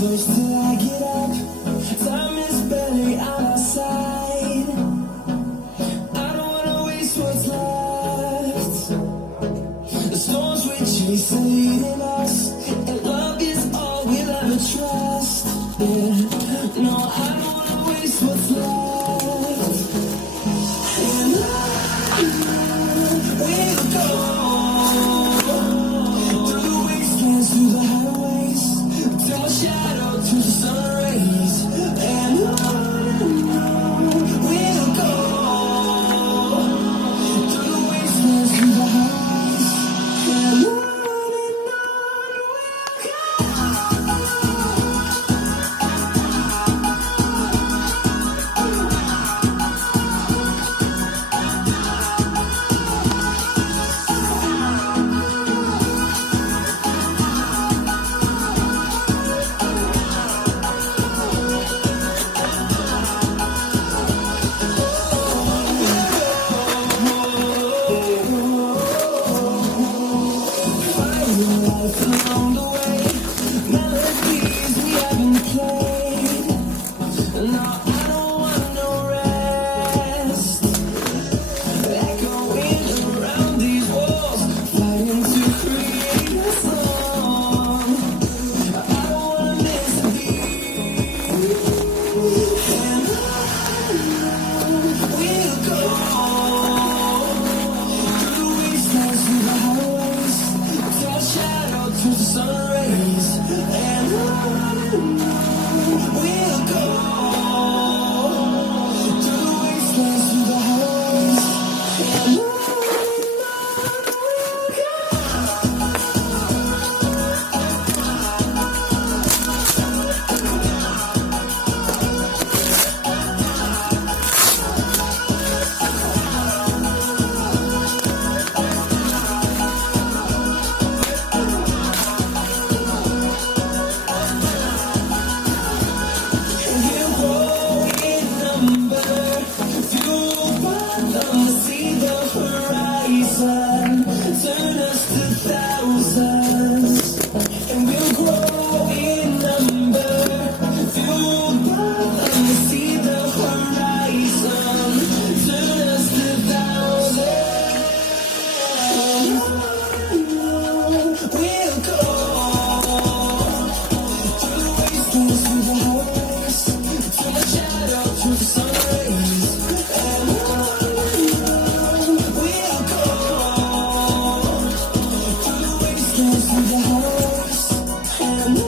close till I get up. Time is barely on our side. I don't wanna waste what's left. The storms we chase are leading us, and love is all we'll ever trust. Yeah, no, I don't wanna waste what's left. And we'll go through the wastelands, through the highways, till my shadow turns to sun rays. And we'll go through the wastelands, through the highways, and on along the way, melodies we haven't played. No, I don't want no rest. Echoing around these walls, fighting to create a song. I don't wanna miss a beat. And we'll go through the wastelands, through the highways, till our shadow turns to sun rays. And we'll go through the wastelands, through the highways, and we'll go. We'll grow in number, fueled by them to see the horizon, turn us to thousands. And we'll grow in number, fueled by them to see the horizon, turn us to thousands. We'll go through the wastelands, through the highways, till my shadow turns to sun rays. And we'll go through the wastelands, through the highways, and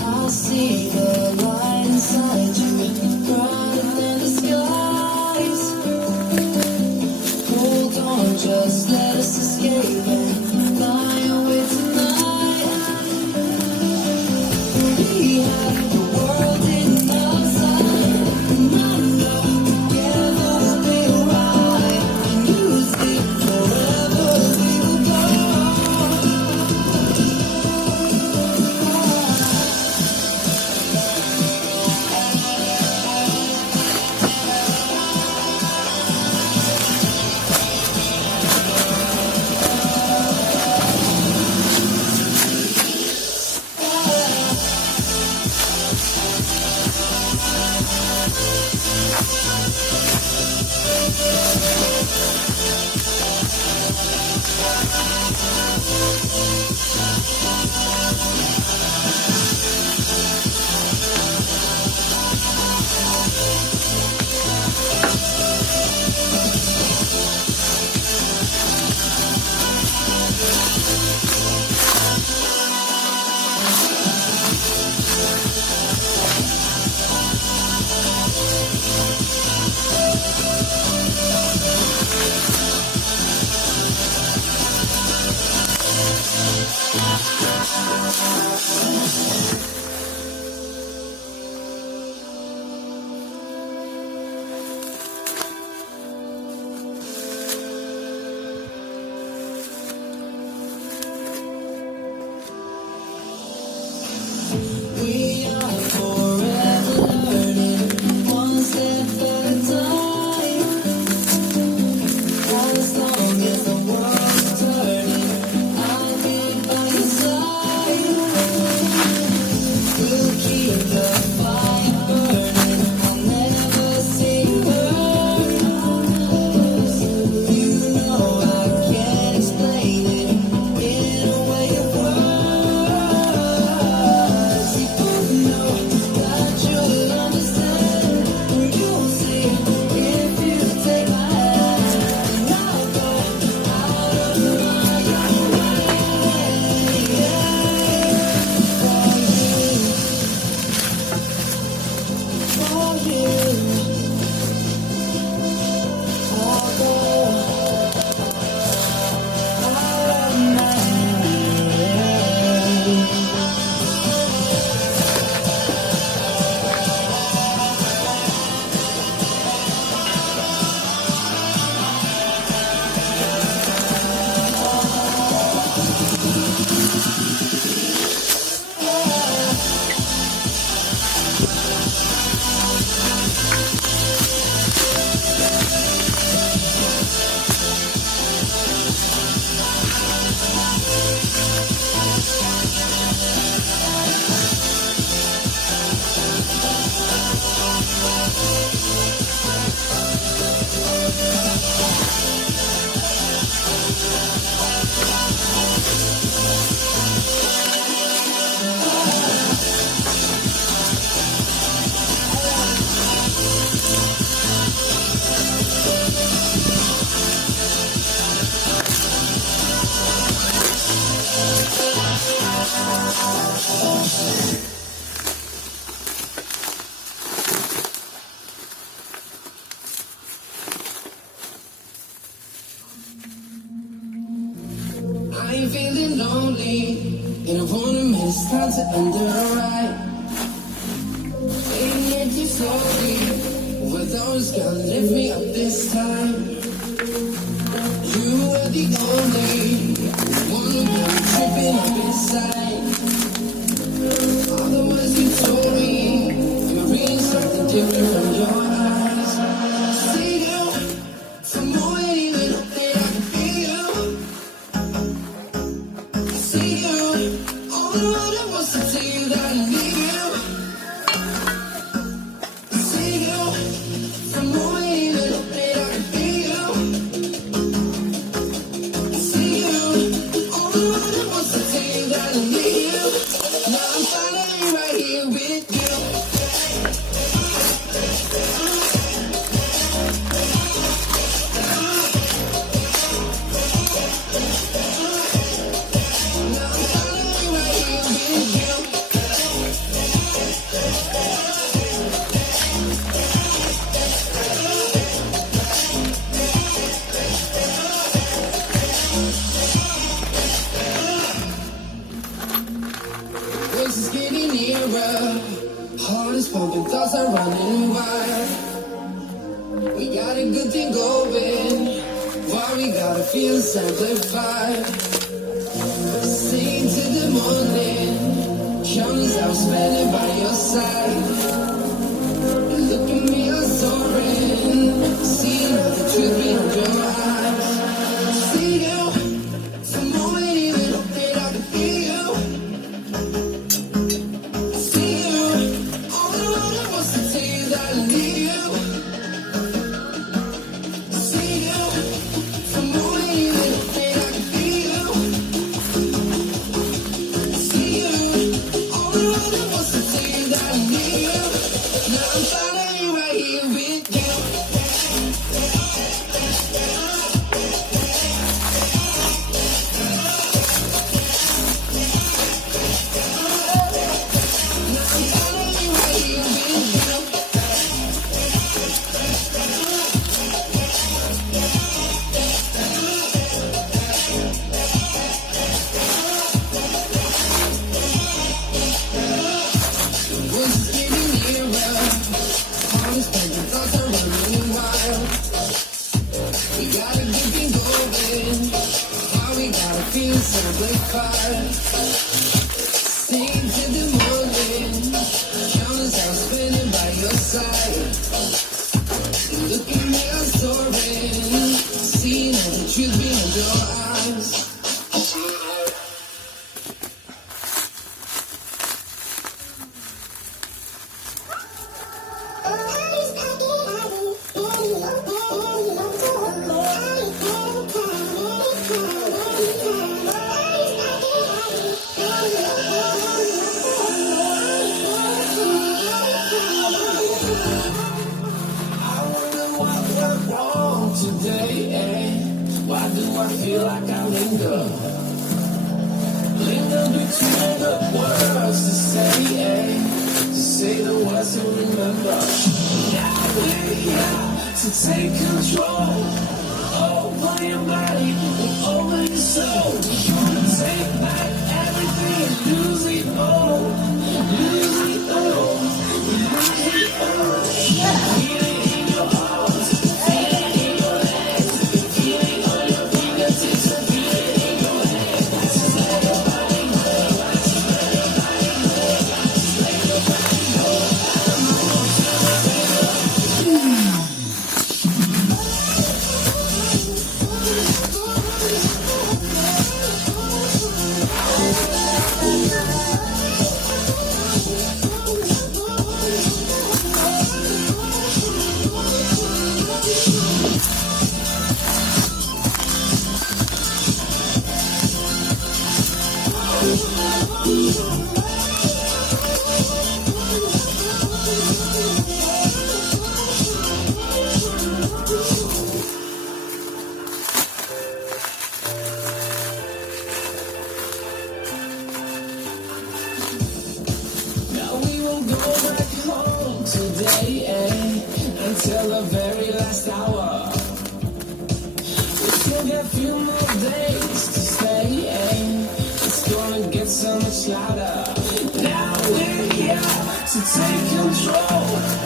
I'll see the light inside you, brighter than the skies. Hold on, just let us escape and fly away tonight. We have the world in our sight, and I know together we'll be alright. Music forever we will go. I'm feeling lonely, and I wanna make it's time to underwrite. Taking it too slowly, with those gonna lift me up this time. You were the only one who got me tripping up inside. All the words you told me, I'm reading something different from your eyes. See you, for more even that I can feel you. See you, all the world I was to tell you that I need you. See you, for more even that I can feel you. See you, all the world I was to tell you that I need you. Now I'm finally right here with you. Now I'm finally right here with you. Voices getting nearer, heart is pumping, thoughts are running wild. We got a good thing going, why we gotta feel simplified. Sing to the morning, countless hours spending by your side. Look at me, I'm soaring, seeing all the truth behind your eyes. See you, for a moment even that I can feel you. See you, all the world I wants to tell you that I need you. See you, for a moment even that I can feel you. See you, all the world I wants to tell you that I need you. Now I'm finally right here with you. Now I'm finally right here with you. Voices getting nearer, heart is pumping, thoughts are running wild. We got a good thing going, why we gotta feel simplified. Sing to the morning, countless hours spending by your side. Look at me, I'm soaring, seeing all the truth behind your eyes. I wonder what went wrong today, eh? Why do I feel like I linger? Linger between the words to say, eh? To say the words to remember. Now we're here to take control over your body and over your soul. You wanna take back everything and lose it all. Lose it all. Lose it all. Feel it in your arms. Feel it in your legs. Feel it on your fingertips. Feel it in your head. Just let your body move. Just let your body move. Just let your body move. Now we won't go back home today, eh? Until the very last hour. still got a few more days to stay. It's gonna get so much louder. Now we're here to take control.